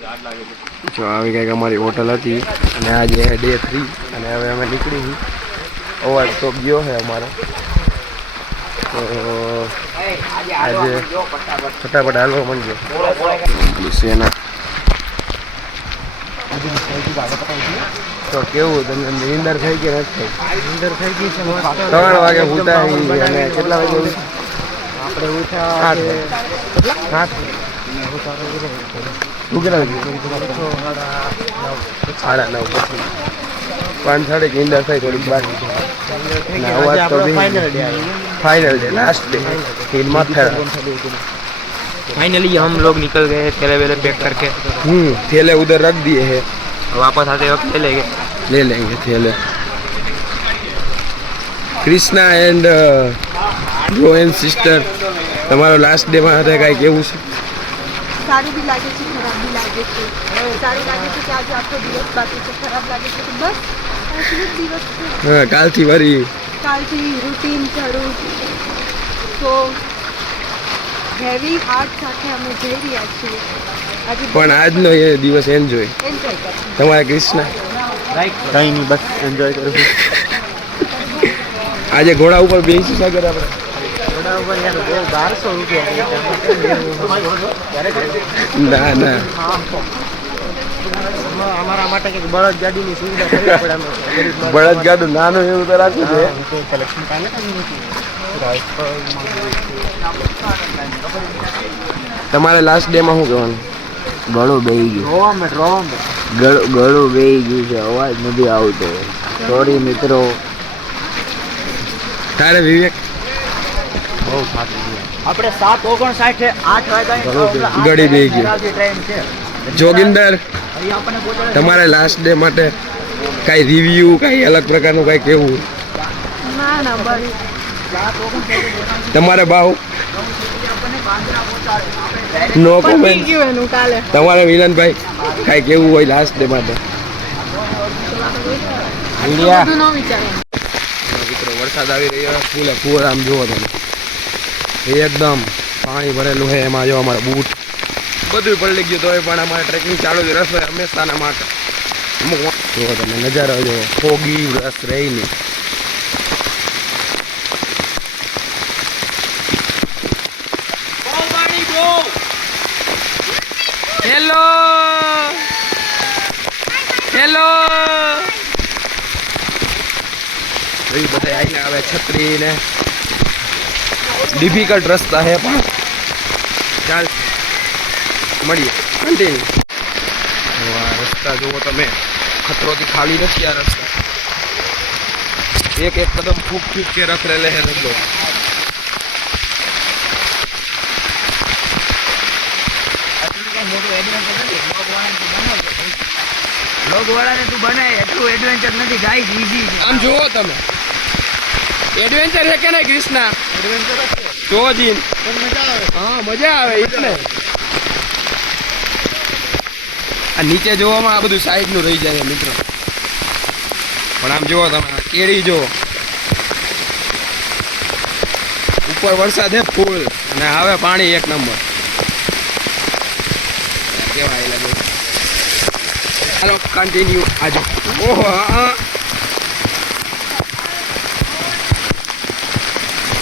જો આવી કંઈક અમારી હોટલ હતી અને આજે ડે થ્રી અને હવે અમે નીકળી છીએ અવાજ તો ગયો છે અમારો. તો આજે ફટાફટ હાલવા માંડ્યો. સેના તો કેવું તમને નિંદર થઈ કે નથી થઈ? નિંદર થઈ ગઈ છે ત્રણ વાગે ઉઠા અને કેટલા વાગે. આપણે ઉઠ્યા આઠ આઠ તું કેટલા વાગે સાડા નવ પછી પાંચ સાડી નીંદર થઈ થોડીક બાકી અને અવાજ તો final day final day last day फिर माथेरा फाइनली हम लोग निकल गए थैले वेले पैक करके हम्म थैले उधर रख दिए हैं वापस आते वक्त ले लेंगे ले लेंगे थैले Krishna and bro and sister તમારો લાસ્ટ ડે માં હતા કાંઈ કેવું છે સારું બી લાગે છે ખરાબ બી લાગે છે સારું લાગે છે કે આજે આખો દિવસ બાકી છે ખરાબ લાગે છે કે બસ આટલું જ દિવસ છે હા કાલથી વરી કાલથી રૂટીન કરું તો હેવી હાર્ટ સાથે અમે જઈ રહ્યા છીએ પણ આજનો એ દિવસ એન્જોય તમારા ક્રિષ્ના કઈ નહીં બસ એન્જોય કરું. છું આજે ઘોડા ઉપર બેસી શકર આપણે. ના ના. તમારે લાસ્ટ ડે માં શું કહેવાનું? ગળું બેહી ગયું. ગળું ગળું બેહી ગયું છે, અવાજ નથી આવતો. સોરી મિત્રો. તારે વિવેક આપણે સાત ઓગણસાઠે આઠ વાગ્યા ગળી બેહી ગયું. છે. જોગિંદર તમારે લાસ્ટ ડે માટે કાંઈ રિવ્યુ કાંઈ અલગ પ્રકારનું કાંઈ કેવું? ના ના બસ. તમારે ભાવ નો કોમેન્ટ ગયું એનું કાલે. તમારે મિલનભાઈ કાંઈ કેવું હોય લાસ્ટ ડે માટે? મિત્રો વરસાદ આવી રહ્યો ફૂલે ફૂલ આમ જુઓ તમે. એકદમ પાણી ભરેલું છે. એમાં જો અમારા બૂટ બધું પલળી ગયું તોય પણ અમારે ટ્રેકિંગ ચાલુ જ રસ હોય હંમેશાના માટે. અમુક જો તમે નજારો જો ફોગી રસ રહી નહીં. હેલો! હેલો! એ બધા આવીને આવે છત્રી ને ડિફિકલ્ટ રસ્તા છે પણ ચાલ મળીએ કન્ટિન્યુ આ રસ્તા જુઓ તમે ખતરોથી ખાલી નથી આ રસ્તા એક એક કદમ ફૂક ફૂક કે રખ રહે હે રસ્તો લોગ વાળાને તું બનાય એટલું એડવેન્ચર નથી ગાઈસ ઈઝી છે આમ જુઓ તમે એડવેન્ચર છે કે નહીં ક્રિષ્ના જો દિન હા, મજા આવે એટલે. આ નીચે જોવામાં આ બધું સાઈડનું રહી જાય મિત્રો. પણ આમ જુઓ તમે કેરી જુઓ. ઉપર વરસાદ છે ફૂલ, અને હવે પાણી એક નંબર. કેવાય લાગે ચાલો કન્ટિન્યુ આજે ઓહો હા.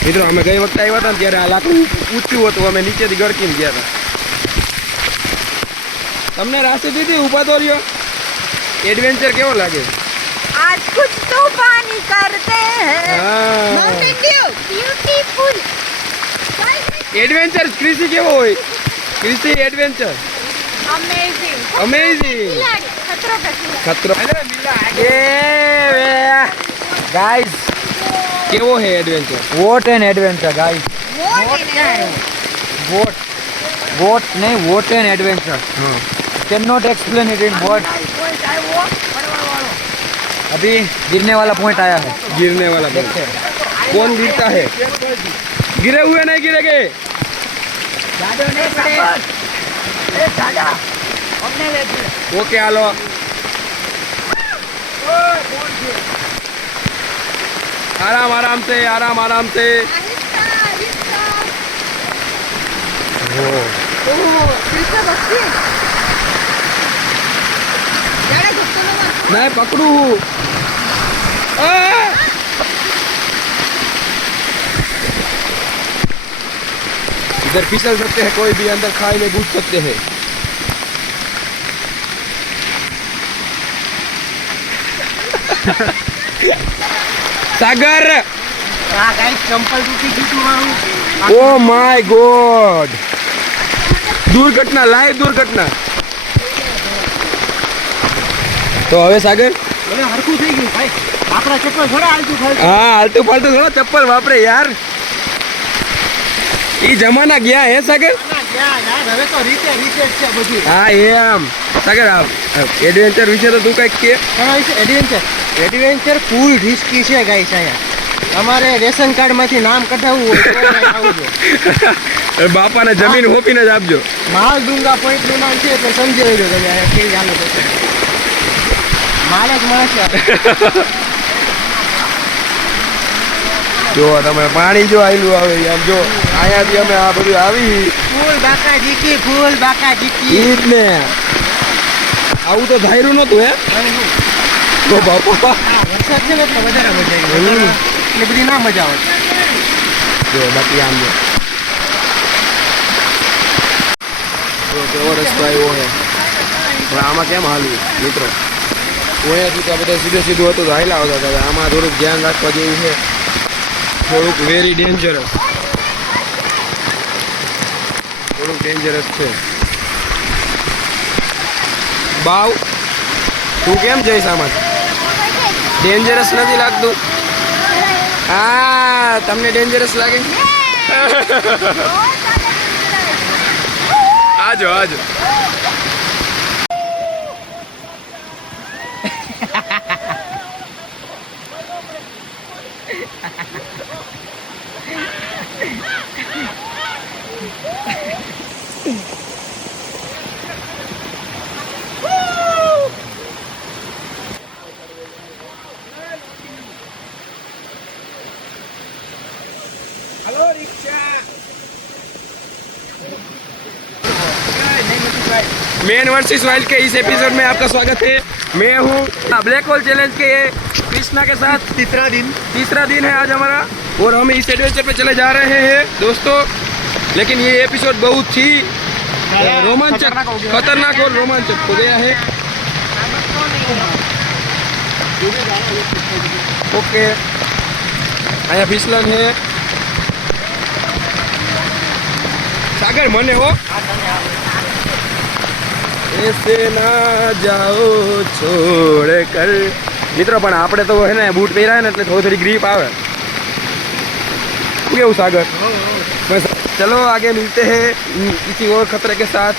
મિત્રો અમે ગઈ વખતે આવ્યા હતા ને ત્યારે આ લાકડું ઊંચું હતું અમે નીચેથી ગળકીને ગયા હતા. તમને રાસ્તે દીધી ઊભા તો રહ્યો. એડવેન્ચર કેવો લાગે? એડવેન્ચર ક્રિસી કેવો હોય? ક્રિસી એડવેન્ચર. અમેઝિંગ અમેઝિંગ ખતરો ખતરો. અરે કેવો હે adventure what an adventure guys वो वोट वोट नहीं वोट एन एडवेंचर हाँ can not explain it in word अभी गिरने वाला पॉइंट आया है गिरने वाला बल देखते हैं कौन गिरता है गिरे हुए नहीं गिरेगे ओके हालो आराम आराम से आराम आराम से। मैं पकड़ू? इधर फिसल सकते हैं कोई भी अंदर खाई में घूस सकते हैं। સાગર! ચંપલ ઓ માય ગોડ! દુર્ઘટના લાઈવ દુર્ઘટના. તો હવે સાગર? હવે થઈ ગયું ભાઈ. આપણા ચપ્પલ થોડા આલતું ફાલતું હા આલતું ફાલતું થોડા ચપ્પલ વાપરે યાર. એ જમાના ગયા હે સાગર? હા એમ. સાગર એડવેન્ચર વિશે તો તું કંઈક કે. એડવેન્ચર એડવેન્ચર ફૂલ રિસ્કી છે ગાઈસ અહીંયા. તમારે રેશન કાર્ડમાંથી નામ કઢાવવું હોય બાપાને જમીન હોપીને જ આપજો. માલ ડુંગા પોઈન્ટનું નામ છે એટલે સમજી લેજો તમે કઈ હાલત હશે માલ જ માણસ. જો તમે પાણી જો આયલું આવે આમ જો અહીંયાથી અમે આ બધું આવી. ફૂલ બાકા જીકી ફૂલ બાકા જીકી ઈ જ ને. આવું તો ધાર્યું નહોતું હે? તો બાપા. વરસાદ છે ને એટલે વધારે મજા આવી એટલે બધી ના મજા આવે. જો બાકી આમ જો. જો કેવો રસ્તો આવ્યો હે. પણ આમાં કેમ હાલવું મિત્રો? અહીંયાથી તો બધા સીધે સીધું હતું તો હાલ્યા આવતા હતા. આમાં થોડુંક ધ્યાન રાખવા જેવું છે. થોડુંક વેરી ડેન્જરસ થોડુંક ડેન્જરસ છે. બાવ તું કેમ જઈશ આમાં? ડેન્જરસ નથી લાગતું. હા તમને ડેન્જરસ લાગે? આજો આજો. मेन वर्सेस वाइल्ड के इस एपिसोड में आपका स्वागत है। मैं हूँ ब्लैक होल चैलेंज के ये कृष्णा के साथ। तीसरा दिन। तीसरा दिन है आज हमारा और हम इस एडवेंचर पे चले जा रहे हैं दोस्तों। लेकिन ये एपिसोड बहुत ही रोमांचक खतरनाक खतरनाक और रोमांचक हो गया है। ओके। आया फिसलन है। सागर मने हो। ऐसे ના જાઓ છોડ કર મિત્રો પણ આપણે તો હે ને બૂટ પહેરાય ને એટલે થોડી થોડી ગ્રીપ આવે શું કેવું સાગર બસ चलो आगे मिलते हैं किसी और खतरे के साथ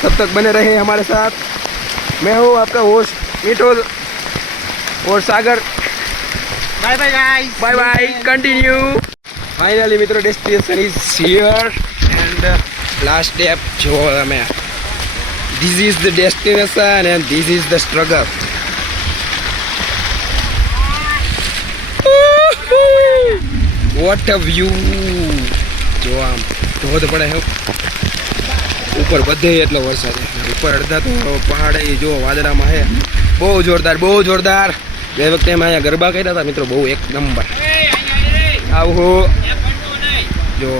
तब तक बने रहे हमारे साथ मैं हूँ आपका होस्ट मीठोल और Sagar bye bye guys bye bye continue finally મિત્રો destination is here and last step જો તમે this is the destination and this is the struggle what a view જો આમ ધોધ પડે હે. ઉપર બધે એટલો વરસાદ ઉપર અડધા તો પહાડ જો વાદળામાં હે બહુ જોરદાર બહુ જોરદાર. બે વખતે અમે અહીંયા ગરબા કર્યા હતા મિત્રો બહુ એક નંબર. આવું જો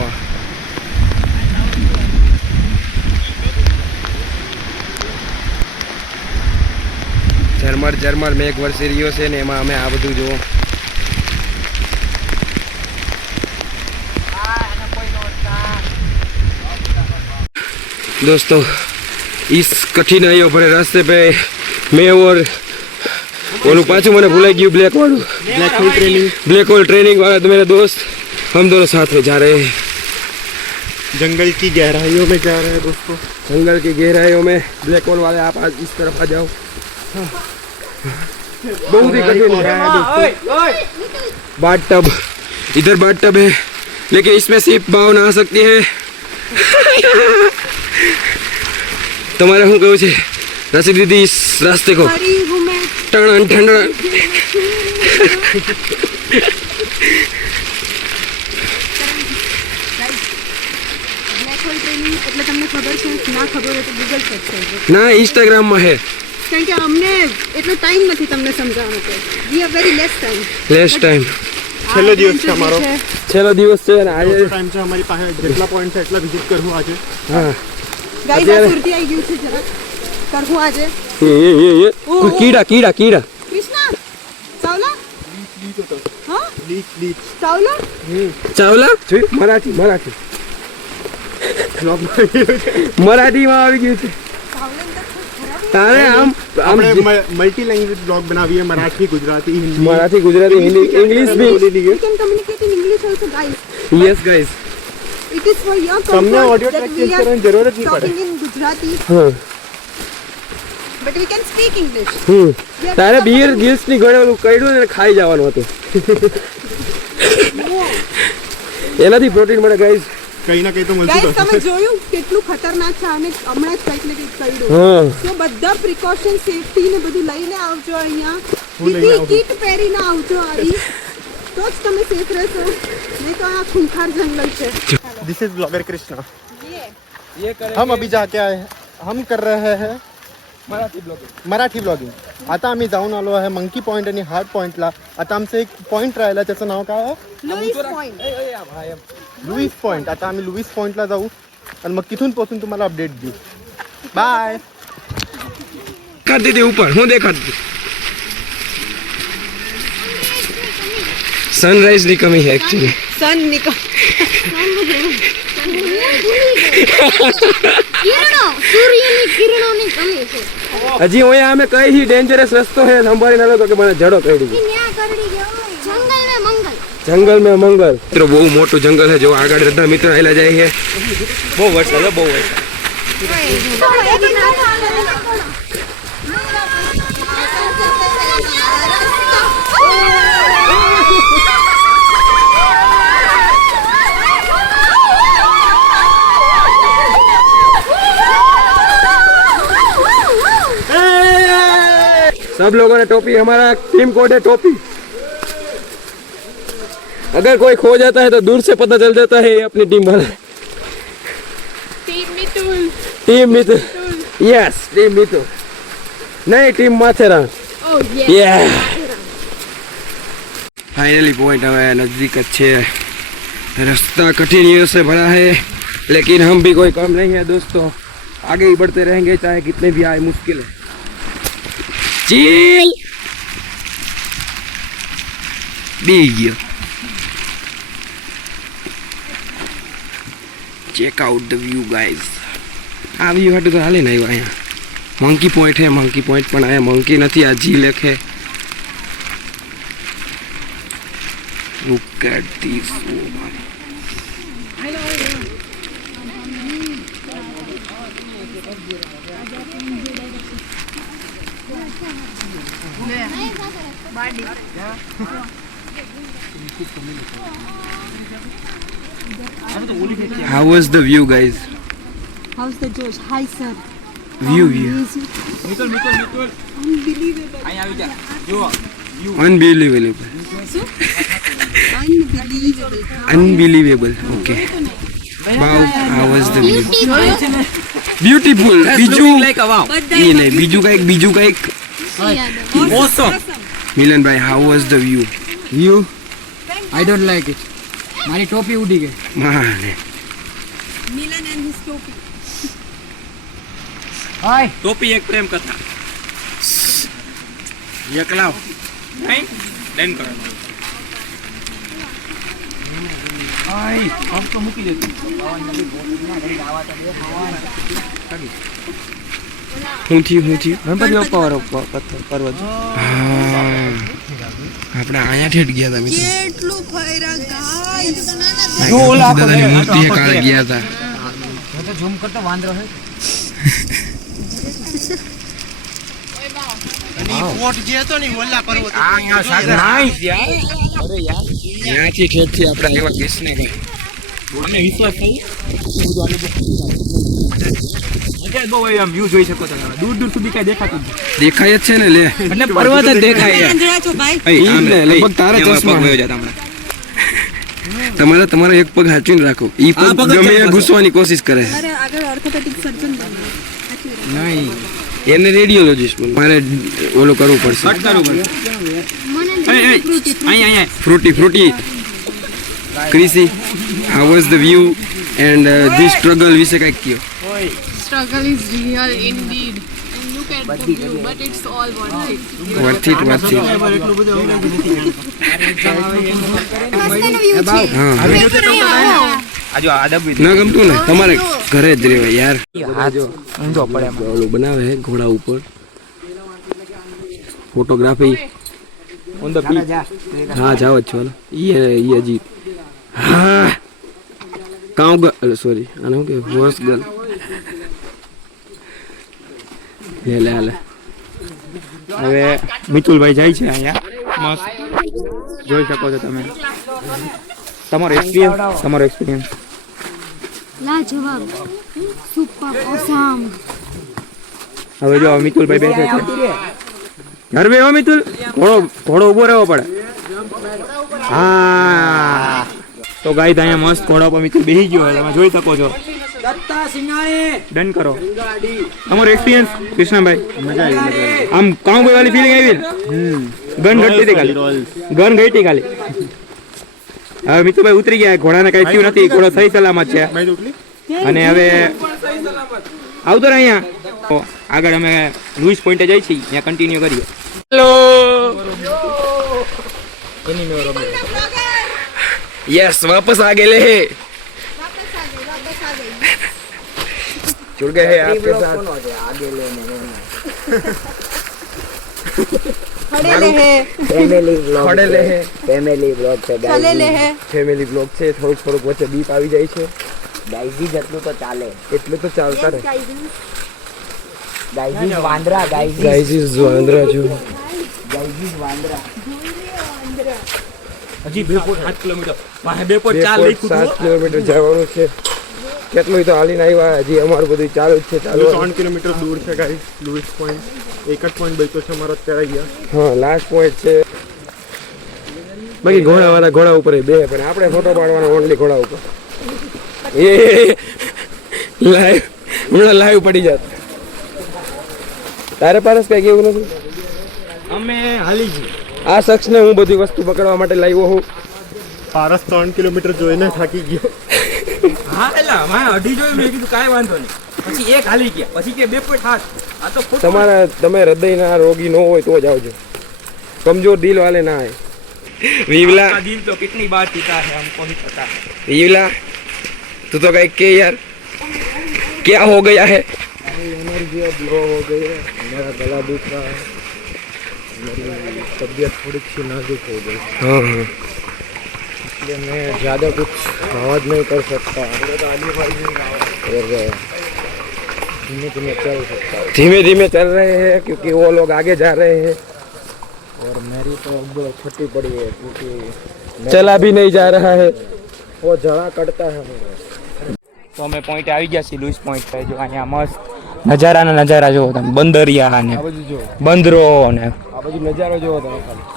ઝરમર ઝરમર મેઘ વરસી રહ્યો છે ને એમાં અમે આ બધું જો दोस्तों इस कठिनाइयों भरे रास्ते पे मैं और ઓલું પાછું મને ભૂલાઈ ગયું બ્લેક વાળું black hole training black hole training वाला तो मेरे दोस्त हम दोनों साथ में जा रहे हैं जंगल की गहराइयों में जा रहे हैं दोस्तों जंगल की गहराइयों में ब्लैक होल वाले आप आज इस तरफ आ जाओ हाँ। बहुत ही कठिन है बाट टब इधर बाट टब है लेकिन इसमें सिर्फ भाव ना आ सकती है તમારે શું કહું છે રસી દીદી इस रास्ते को ફરી હું મેં ટણ ઠંડ બ્લેક હોલ ટ્રેનિંગ એટલે તમને ખબર છે ના ખબર હોય તો ગૂગલ સર્ચ કરજો ના ઇન્સ્ટાગ્રામમાં હે કારણ કે અમને એટલો ટાઈમ નથી તમને સમજાવવાનો તો we are very less time less time છેલ્લો દિવસ છે અમારો. છેલ્લો દિવસ છે અને આજે ટાઈમ છે અમારી પાસે. જેટલા પોઈન્ટ છે એટલા વિઝિટ કરવું આજે. હા. ગાઈસ આ સુરતી આવી ગયું છે જરા કરવું આજે. એ એ એ એ. કીડા કીડા કીડા. કૃષ્ણ ચાવલા? હા? લીચ લીચ ચાવલા? ચાવલા? મરાઠી મરાઠી. મરાઠીમાં આવી ગયું છે. તારે આમ આમ આપણે મલ્ટી લેંગ્વેજ બ્લોગ બનાવીએ મરાઠી ગુજરાતી હિન્દી મરાઠી ગુજરાતી હિન્દી ઇંગ્લિશ બી બોલી લઈએ we can communicate in english also guys. Yes guys it is for your તમને comfort audio that track we change are કરવાની જરૂર જ નહીં પડે talking in gujarati. હા but we can speak english. Hmm We are તારે talking Bir about- ગિલ્સની ગળે ઓલું કઈડું ને ખાઈ જવાનું હતું એનાથી પ્રોટીન મળે ગાઈસ કઈ ના કઈ તો મળતું ગાઈસ જ તમે હશે. જોયું કેટલું ખતરનાક છે અને હમણાં જ કંઈક ને કંઈક કર્યું હા તો બધા પ્રિકોશન સેફટી ને બધું લઈને આવજો અહીંયા હું લઈને પીપી આવું. કીટ પહેરીને આવજો આવી તો જ તમે સેફ રહેશો નહીં તો આ ખૂંખાર જંગલ છે दिस इज ब्लॉगर कृष्णा हम अभी जाके आए हैं हम कर रहे हैं મરાઠી બ્લોગિંગ मराठी ब्लॉगिंग आता आम्ही जाऊन आलो आहे मंकी पॉईंट आणि हार्ड पॉईंटला आता आमचं एक पॉईंट राहिला त्याचं नाव काय आहे लुईस पॉइंट लुईस पॉईंट आता आम्ही लुईस पॉईंटला जाऊ आणि मग तिथून पोहोचून तुम्हाला अपडेट देऊ बाय કાઢી દે ઉપર હું દેખાડતી સનરાઈઝ ની કમી છે એકચ્યુઅલી સન નિકલ કિરણો સૂર્યની કિરણોની કમી છે હજી અહીંયા અમે કઈ થી ડેન્જરસ રસ્તો છે સંભાળી ના તો કે મને જડો કરી ઈ ન્યા કરડી ગયો જંગલ મે મંગલ જંગલ મેં મંગલ મિત્રો બહુ મોટું જંગલ છે જો આગળ બધા મિત્રો આવેલા જાય છે બહુ વરસાદ હો, બહુ વરસાદ सब लोगों ने टोपी हमारा टीम कोड है टोपी अगर कोई खो जाता है तो दूर से पता चल जाता है अपनी टीम वाला टीम मित्र यस टीम मित्र नहीं टीम माथेरान। फाइनली पॉइंट हमें नज़दीक अच्छे रास्ता कठिनाइयों से भरा है लेकिन हम भी कोई कम नहीं है दोस्तों। आगे ही बढ़ते रहेंगे चाहे कितने भी आए मुश्किल है। Chill Big. Check out the view guys આ વ્યૂ તો હાલે નહીં અહીંયા. મંકી પોઈન્ટ હે મંકી પોઈન્ટ પણ અહીંયા મંકી નથી, આ જી લખે look at this woman woman. How was the view, guys? How's the view? Hi, sir. View, view. Unbelievable. I Mitol. Unbelievable. Unbelievable. Unbelievable. Unbelievable. Unbelievable. Okay. Wow, how was the view? Beautiful. Biju. like a wow. Biju का एक बीजू का एक awesome. Milan, भाई how was the view? View? I don't like it. મારી ટોપી ઉડી ગઈ માને મિલન એન્ડ હિઝ ટોપી હાય ટોપી એક પ્રેમ કથા એકલાવ નહીં ડન કરો આમ તો મૂકી દેતું શું થયું શું થયું ગણપતિ બાપા વાળો પ- પથ્થર પર્વત આપણે અહીંયા ઠેઠ ગયા હતા મિત્રો. કેટલું ફર્યા ગાઈસ. જો ઓલા મૂર્તિએ આખો કાલે ગયા હતા. તો ઝૂમ કરતો વાંદરો હે. આપણે આવ્યા કૃષ્ણભાઈ અમને વિશ્વાસ થઈ અત્યારે બહુ આમ વ્યૂ જોઈ શકો છો તમે. દૂર દૂર સુધી કઈ દેખાતું નથી. દેખાય જ છે ને લે. એટલે પર્વત જ દેખાય છો. લગભગ તારા ચશ્મા. હોય જતા હમણાં. તમારે તમારો એક પગ હાચવીને રાખો. ઈ પગ ગમે એ ઘૂસવાની કોશિશ કરે. અરે આગળ ઓર્થોપેડિક સર્જન બનવું નહીં. એને રેડિયોલોજીસ્ટ મારે ઓલું કરવું પડશે. કટ કરવું પડશે. Frooti Frooti. Krissy how was the view and the struggle વિશે કંઈક કયો? Struggle is real indeed. And look at the view, but it's all worth it. Worth it, worth દબી ના ગમતું ને? તમારે ઘરે જ રહેવાય યાર. ઊંધો પડે ઓલું બનાવે છે ઘોડા ઉપર. Photography On the beach. હા જાઓ જ છો. ઈ હે- ઈ હજી. હા. કાઉ સોરી આને શું કે હોર્સ ગર્લ લે લે. લે હવે મિતુલભાઈ જાય છે અહીંયા. મસ્ત. જોઈ શકો છો તમે. તમારો એક્સપિરિયન્સ તમારો એક્સપિરિયન્સ લાજવાબ સુપર ઓસમ. હવે જો મિતુલભાઈ બેસે છે. ઘર હો મિતુલ. ઘોડો ઘોડો ઊભો રહેવો પડે. હા. તો ગાય અહીંયા મસ્ત ઘોડા પર મિતુલ બેસી ગયો તમે જોઈ શકો છો. ડન કરો. અમારો એક્સપિરિયન્સ કૃષ્ણાભાઈ. મજા આવી આમ કામ કોઈ વાલી ફીલિંગ આવી ગન ઘટતી હતી ખાલી ગન ગઈ હતી ખાલી. હવે મિતુભાઈ ઉતરી ગયા. ઘોડાને કઈ થયું નથી. ઘોડો સહી સલામત છે. અને હવે આવતો રહે અહીંયા. આગળ અમે લુઈસ પોઈન્ટે જઈ છીએ. ત્યાં કન્ટિન્યુ કરીએ. હેલો યસ વાપસ આ जुड़ गए हैं आपके साथ खड़े ले ફેમિલી બ્લોગ ખડે લે હે ફેમિલી બ્લોગ છે चले ले है ફેમિલી બ્લોગ છે થોડુંક થોડુંક વચ્ચે બીપ આવી જાય છે ગાઈઝી જેટલું તો ચાલે એટલું તો ચાલતા રહે ગાઈઝી વાંદરા ગાઈઝી ગાઈઝ ઇઝ વાંદરા જો ગાઈઝી વાંદરા હજી બે પોઈન્ટ સાત કિલોમીટર બે બે point સાત કિલોમીટર જવાનું છે કેટલું તો હાલીને આવ્યા. હજી અમારું બધું ચાલુ જ છે ચાલુ ત્રણ કિલોમીટર દૂર છે ગાઈ લુઈસ પોઈન્ટ એક જ પોઈન્ટ બચ્યો છે અમારો અત્યારે ગયા હા લાસ્ટ પોઈન્ટ છે. બાકી ઘોડા વાળા ઘોડા ઉપર બે પણ આપણે ફોટો પાડવાનો ઓનલી ઘોડા ઉપર. એ લાઈવ હમણાં લાઈવ પડી જાત. તારે પારસ કઈ કેવું નથી? અમે હાલી ગઈ આ શખ્સને હું બધી વસ્તુ પકડવા માટે લાવ્યો હું. પારસ ત્રણ કિલોમીટર જોઈને થાકી ગયો. હા એટલે મારે અઢી જોયું મેં કીધું કાંઈ વાંધો નહીં. પછી એક હાલી ગયા. પછી કે બે પોઈન્ટ હાથ. તમારા તમે હૃદયના રોગી ન હોય તો જ આવજો. કમજોર દિલ વાલે ના આવે વિવલા. દિલ તો કેટલી બાર પીતા હે હમકો હી પતા વિવલા તું તો કઈ કે યાર. ક્યાં હો ગયા હે? हाँ, हाँ। इसलिए मैं ज़्यादा कुछ आवाज़ नहीं कर सकता और धीमे धीमे चल सकता हूँ धीमे धीमे चल रहे हैं क्योंकि वो लोग आगे जा रहे हैं और मेरी तो अब छुट्टी पड़ी है क्योंकि चला भी नहीं जा रहा है वो जड़ा कटता है मुझे તો અમે પોઈન્ટ આવી ગયા છીએ લુઈસ પોઈન્ટ પર જો અહીંયા મસ્ત નજારાના નજારા જોવો તમે બંદરિયા ને આ બધું જો બંદરો ને આ બધું નજારો જોવો તમે ખાલી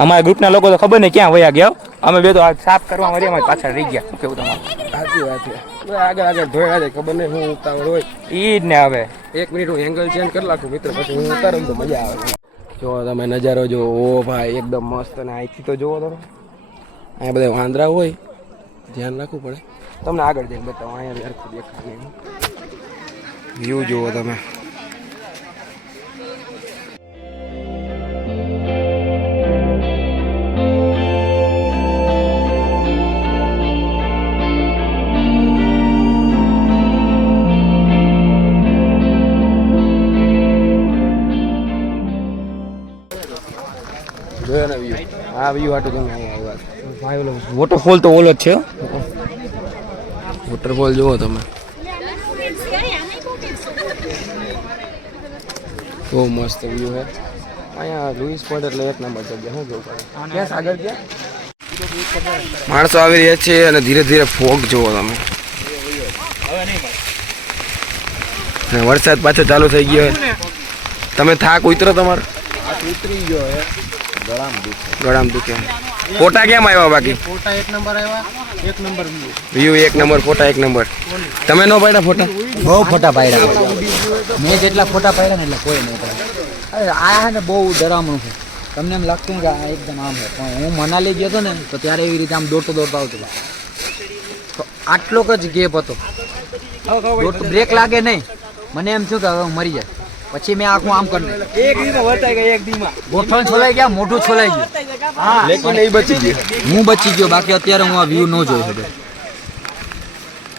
અમારા ગ્રુપના લોકો તો ખબર નહીં ક્યાં વયા ગયા અમે બે તો આ સાફ કરવા મળ્યા અમારી પાછળ રહી ગયા. કેવું તમારું? સાચી વાત છે. આગળ આગળ ધોયા જાય ખબર નહીં હું ઉતાવળ હોય. ઈ જ ને હવે. એક મિનિટ હું એંગલ ચેન્જ કરી નાખું મિત્ર પછી હું ઉતારું તો મજા આવે. જો તમે નજારો જો ઓ ભાઈ એકદમ મસ્ત અને અહીંથી તો જુઓ તમે. અહીંયા બધા વાંદરા હોય ધ્યાન રાખવું પડે. તમને આગળ જઈને બતાવો અહીંયા દેખાય વ્યૂ જુઓ તમે. આ વ્યૂ આટો તમે અહીંયા આવ્યા વોટરફોલ તો ઓલો જ છે. વોટરફોલ જુઓ તમે. બહુ મસ્ત વ્યૂ હે અહીંયા લુઈસ પોઈન્ટ એટલે એક નંબર છે. હું જોઉં ક્યાં સાગર ક્યાં? માણસો આવી રહ્યા છે અને ધીરે ધીરે ફોગ જુઓ તમે. વરસાદ પાછો ચાલુ થઈ ગયો તમે થાક ઉતરો તમારો? ઉતરી ગયો ગળામાં દુખે. ફોટા કેમ આવ્યા બાકી? ફોટા એક નંબર આવ્યા એક નંબર વ્યૂ એક નંબર ફોટા એક નંબર. તમે નો પાડ્યા ફોટા? બહુ ફોટા પાડ્યા મેં જેટલા ફોટા પાડ્યા ને એટલે કોઈ નહીં પાડ્યા. અરે આ છે ને બહુ ડરામણું છે. તમને એમ લાગતું કે આ એકદમ આમ છે. પણ હું મનાલી ગયો હતો ને તો ત્યારે એવી રીતે આમ દોડતો દોડતો આવતો હતો. તો આટલો જ ગેપ હતો. બ્રેક લાગે નહીં. મને એમ થયું કે હવે હું મરી જાય પછી મેં આખું આમ કરી નાખ્યું. એક દીમાં વર્તાઈ ગયા એક દીમાં. ગોઠણ છોલાઈ ગયા મોઢું છોલાઈ ગયું. લેકિન એ બચી ગયો. હું બચી ગયો બાકી અત્યારે હું આ વ્યૂ ન જોઈ શકું.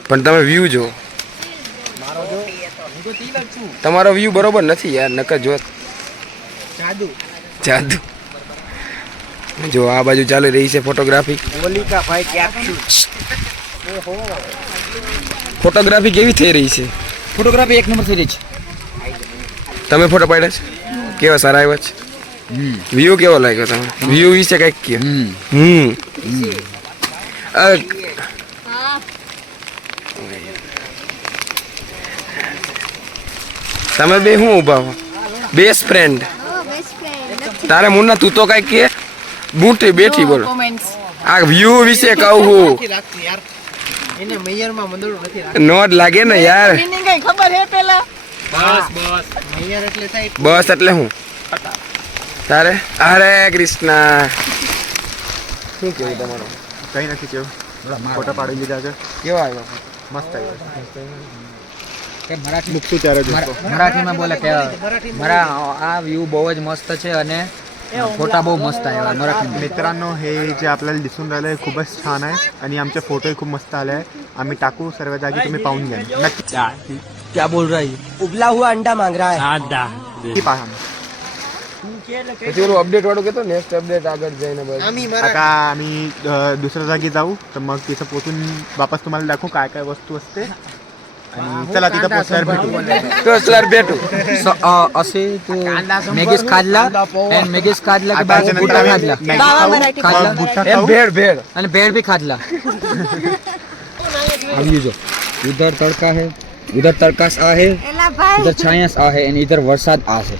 પણ તમે વ્યૂ જો. તમારો વ્યૂ બરોબર નથી યાર નકર જો. જાદુ. જાદુ. જો આ બાજુ ચાલી રહી છે ફોટોગ્રાફી હોલિકા ભાઈ ક્યાં ફોટોગ્રાફી કેવી થઈ રહી છે? ફોટોગ્રાફી એક નંબર થઈ રહી છે. તમે ફોટો પાડ્યા છે? કેવા સારા આવ્યા છે? વ્યૂ કેવો લાગ્યો તમે વ્યૂ વિશે કંઈક કહો. હમ. તમે બે શું ઊભા હો? બેસ્ટ ફ્રેન્ડ તારે મુન્ના તું તો કઈ કે બૂટી બેઠી બોલો. આ વ્યૂ વિશે કહું હું. નથી લાગતી યાર. એને મેયરમાં મંદોડું નથી લાગતું નોટ લાગે ને યાર. ખબર હે થાય બસ એટલે હું તારે હરે કૃષ્ણ શું કેવું તમારું કંઈ નથી કેવું ફોટા પાડી લીધા છે કેવા આવ્યો મસ્ત આવ્યો કે મરાઠી મૂકશું ત્યારે જોશો મરા- મરાઠીમાં બોલે કે મારા આ व्यू बहू જ मस्त છે અને फोटा बहु मस्त आहे मराठी मित्रांनो हे जे आपल्याला दिसून राहिलं हे खूपच छान आहे आणि आमचे फोटोही खूप मस्त आले आहे आम्ही टाकू सर्व जागी तुम्ही पाहून घ्या नक्की क्या बोल रहा है ये उबला हुआ अंडा मांग रहा है आधा પછી ઓલું अपडेट वालों કેતો નેક્સ્ટ अपडेट આગળ જઈને बस आम्ही आता मराठा आम्ही अ, दुसऱ्या जागी जाऊ तर मग तिथं पोचून वापस तुम्हाला दाखवू काय काय वस्तू असते आणि चला तिथं पोचल्यावर भेटू તો સર બેઠું स- अ, असे तो मॅगीस खाल्ला आणि मॅगीस खाल्ला की बाकी त्याच्यानंतर गुटा आम्ही खाल्ला मॅगी खाऊ, मराठी मग खाल्ला. भुट्टा એમ ખાऊ. ભેળ ભેળ અને बेड भी खाल्ला अब ये जो इधर तड़का है इधर तरकस आ है इधर छायास आ है एंड इधर बरसात आ है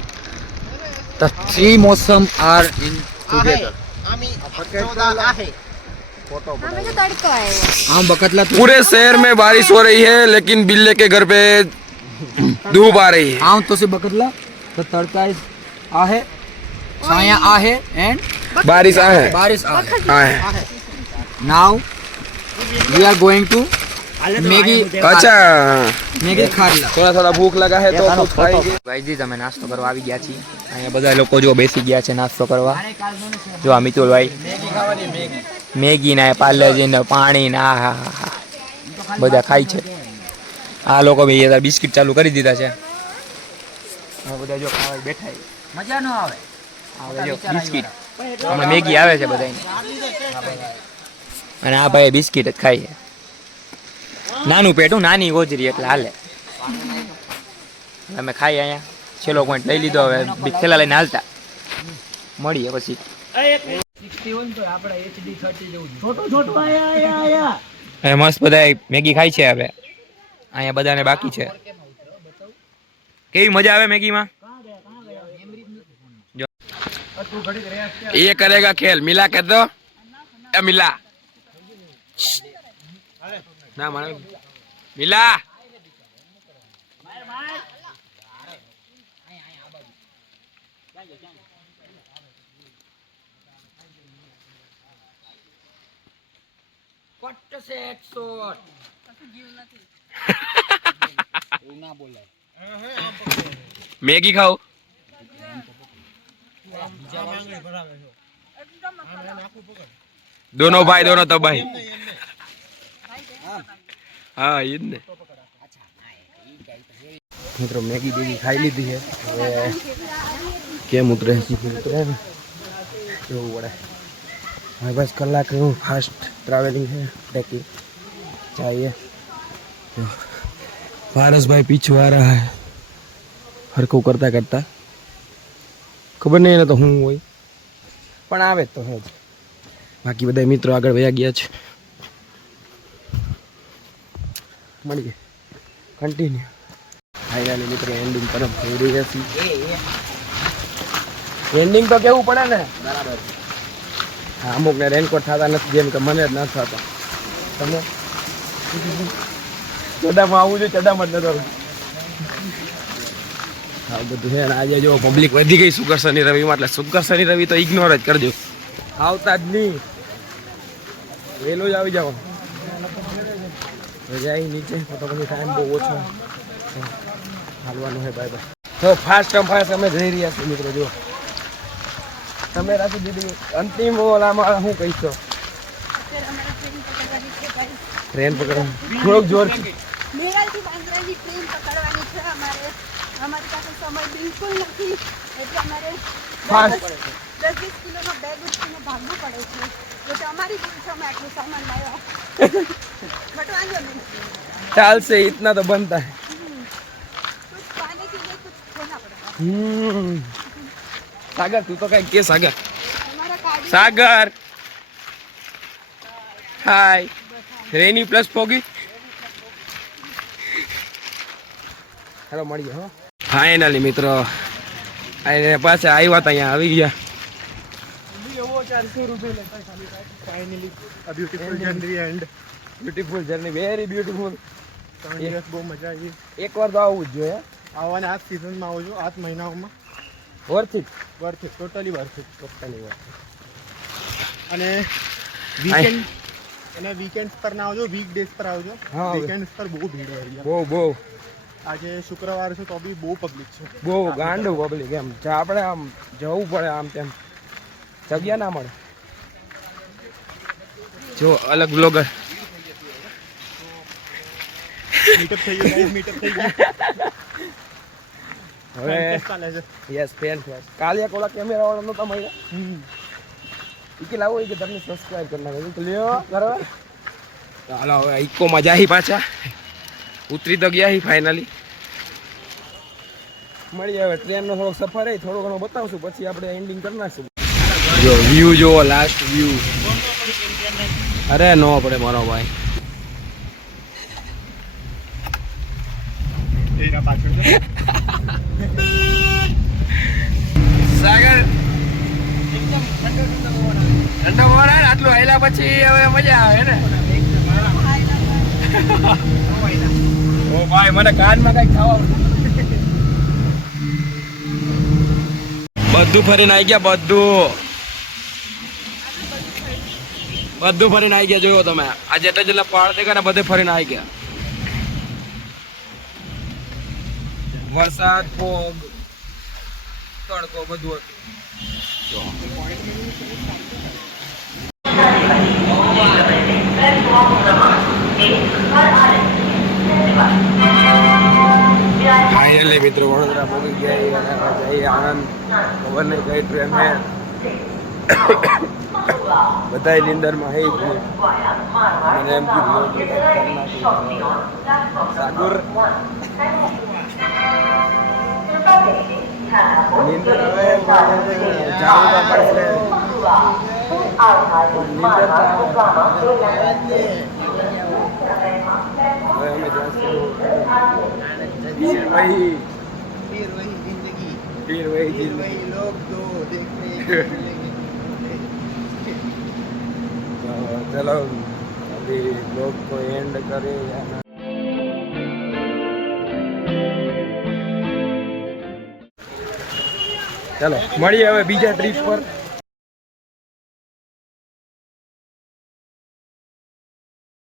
तो थ्री मौसम आर इन टुगेदर पूरे शहर में बारिश हो रही है लेकिन बिल्ले के घर पे धूप आ रही है। आम तो से बकतला तो तड़का आ है छाया आ है एंड बारिश आ है बारिश आ है now we are going to Maggi અચ્છા મેગી ખાઈ થોડા થોડા ભૂખ લગા હે તો કુછ ખાઈંગે ભાઈજી તમે નાસ્તો કરવા આવી ગયા છીએ અહીંયા બધા લોકો જો બેસી ગયા છે નાસ્તો કરવા। જો આ મિતુલ ભાઈ। મેગી ના પાર્લેજી ને પાણી ના બધા ખાય છે। આ લોકો ભાઈ અત્યારે બિસ્કિટ ચાલુ કરી દીધા છે। બધા જો ખાવા બેઠા મજા ન આવે। આવે જો બિસ્કિટ હમણાં મેગી આવે છે બધાને અને આ ભાઈ બિસ્કિટ જ ખાય છે। નાનું પેટું નાની ગોજરી એટલે હાલે અમે ખાઈ અહીંયા છેલ્લો પોઈન્ટ લઈ લીધો હવે બી થેલા લઈને હાલતા મળીએ પછી હવે મસ્ત બધા મેગી ખાય છે હવે અહીંયા બધાને બાકી છે કેવી મજા આવે મેગીમાં ये करेगा खेल मिला कर दो ના મારે મિલા. કટ સેટ શોટ ના બોલાય મેગી ખાઓ દોનો ભાઈ દોનો તબાઈ હા એ જ ને. મિત્રો, મેગી બેગી ખાઈ લીધી છે. હવે કેમ ઉતરે ઉતરે ને. એવું પડે હવે બસ કલાક એવું ફાસ્ટ ટ્રાવેલિંગ છે ટ્રેકિંગ ચાહીએ પારસભાઈ પીછું આ રહ્યા હે. હરકું કરતા કરતા. ખબર નહીં, એને તો હું હોય. પણ આવે તો, હે જ. બાકી બધા મિત્રો આગળ વયા ગયા છે. મળીએ કન્ટિન્યુ ફાઇનલી મિત્રો એન્ડિંગ તરફ રહ્યા છીએ એન્ડિંગ તો કેવું પડે ને? બરાબર. હા અમુકને રેનકોટ થતા નથી જેમ કે મને જ ન થતા. તમે? ચડામાં આવું છે ચડામાં જ નતો હા બધું છે ને આજે જો પબ્લિક વધી ગઈ શુકર શનિ રવિમાં એટલે શુકર શનિ રવિ તો ઇગ્નોર જ કરજો. આવતા જ નહીં. વહેલું જ આવી જાઓ જાય નીચે તો પછી ટાઈમ બહુ ઓછો. હાલવાનું છે બાય બાય તો ફાસ્ટ એમ ફાસ્ટ અમે જઈ રહ્યા છીએ મિત્રો જો તમે રાખી દીધી અંતિમ ઓલામાં શું કહીશો ટ્રેન પકડો. થોડોક બાંદ્રાની ટ્રેન પકડવાની છે અમારે. અમારી પાસે સમય બિલકુલ નથી. એટલે અમારે ફાસ્ટ દસ વીસ કિલોનો બેગ ઉઠીને ભાગવું પડે છે. ચાલશે ઇતના તો બનતા. સાગર તું તો કઈ કે સાગર. સાગર. હાય. રેની પ્લસ ફોગી હાલો મળી ગયો ફાઇનલી મિત્રો. પાછા આવ્યા હતા અહીંયા આવી ગયા. Finally a beautiful journey and beautiful journey very beautiful ત્રણ દિવસ બહુ મજા આવી. એકવાર તો આવવું જ જોઈએ. આવવાને આ સિઝનમાં આવજો આ મહિનાઓમાં. Worth it worth it totally worth it totally worth અને વીકેન્ડ અને વીકેન્ડ્સ પર ના આવજો વીક ડેઝ પર આવજો. હા. વીકેન્ડ્સ પર બહુ ભીડ હોય બહુ બહુ. આજે શુક્રવાર છે તો બી બહુ પબ્લિક છે. બહુ ગાંડું પબ્લિક એમ. જે આપણે આમ જવું પડે આમ તેમ. જગ્યા ના મળે. જો અલગ બ્લોગર હવે યસ ફેન ફેન કાલે એક ઓલા કેમેરા વાળો નતો મળ્યો. ઈ કે લાવો ઈ કે તમને સબસ્ક્રાઇબ કરી નાખો ઈ લ્યો કરો ચાલો હવે ઇકોમાં જાહી પાછા. ઉતરી તો ગયા હી ફાઇનલી મળી હવે ટ્રેનનો થોડો સફર હે થોડો ઘણો બતાવશું. પછી આપણે એન્ડિંગ કરી નાખશું. જો વ્યૂ જો લાસ્ટ વ્યૂ અરે, નો પડે મારો ભાઈ. સાગર, ઠંડો મોર આટલું હાલ્યા પછી હવે મજા આવે ને? ઓ ભાઈ, મને કાનમાં કઈ ખાવા બધું ફરીને આવી ગયા, બધું. બધું ફરીને આવી ગયા, જોયો તમે. આ જેટલા જેટલા પહાડ દેખા ને બધે ફરીને આવી ગયા. વરસાદ ફોગ તડકો બધું ફાઇનલી મિત્રો, વડોદરા પહોંચી ગયા જઈએ આણંદ ખબર નહીં કઈ ટ્રેન બધા નિંદરમાં હે જ નહીં. મને એમ કીધું "લો, બધા કરી નાખીએ." સાગર નીંદર હવે જાવું તો પડશે નીંદર તો આવે. હવે અમે જાશું પીર વહી फिर वही जिंदगी પીર વહી फिर જિંદગી वही लोग जो देखने चलो अभी लोग को एंड करे या ना ચલો મળીએ હવે બીજા ટ્રીપ પર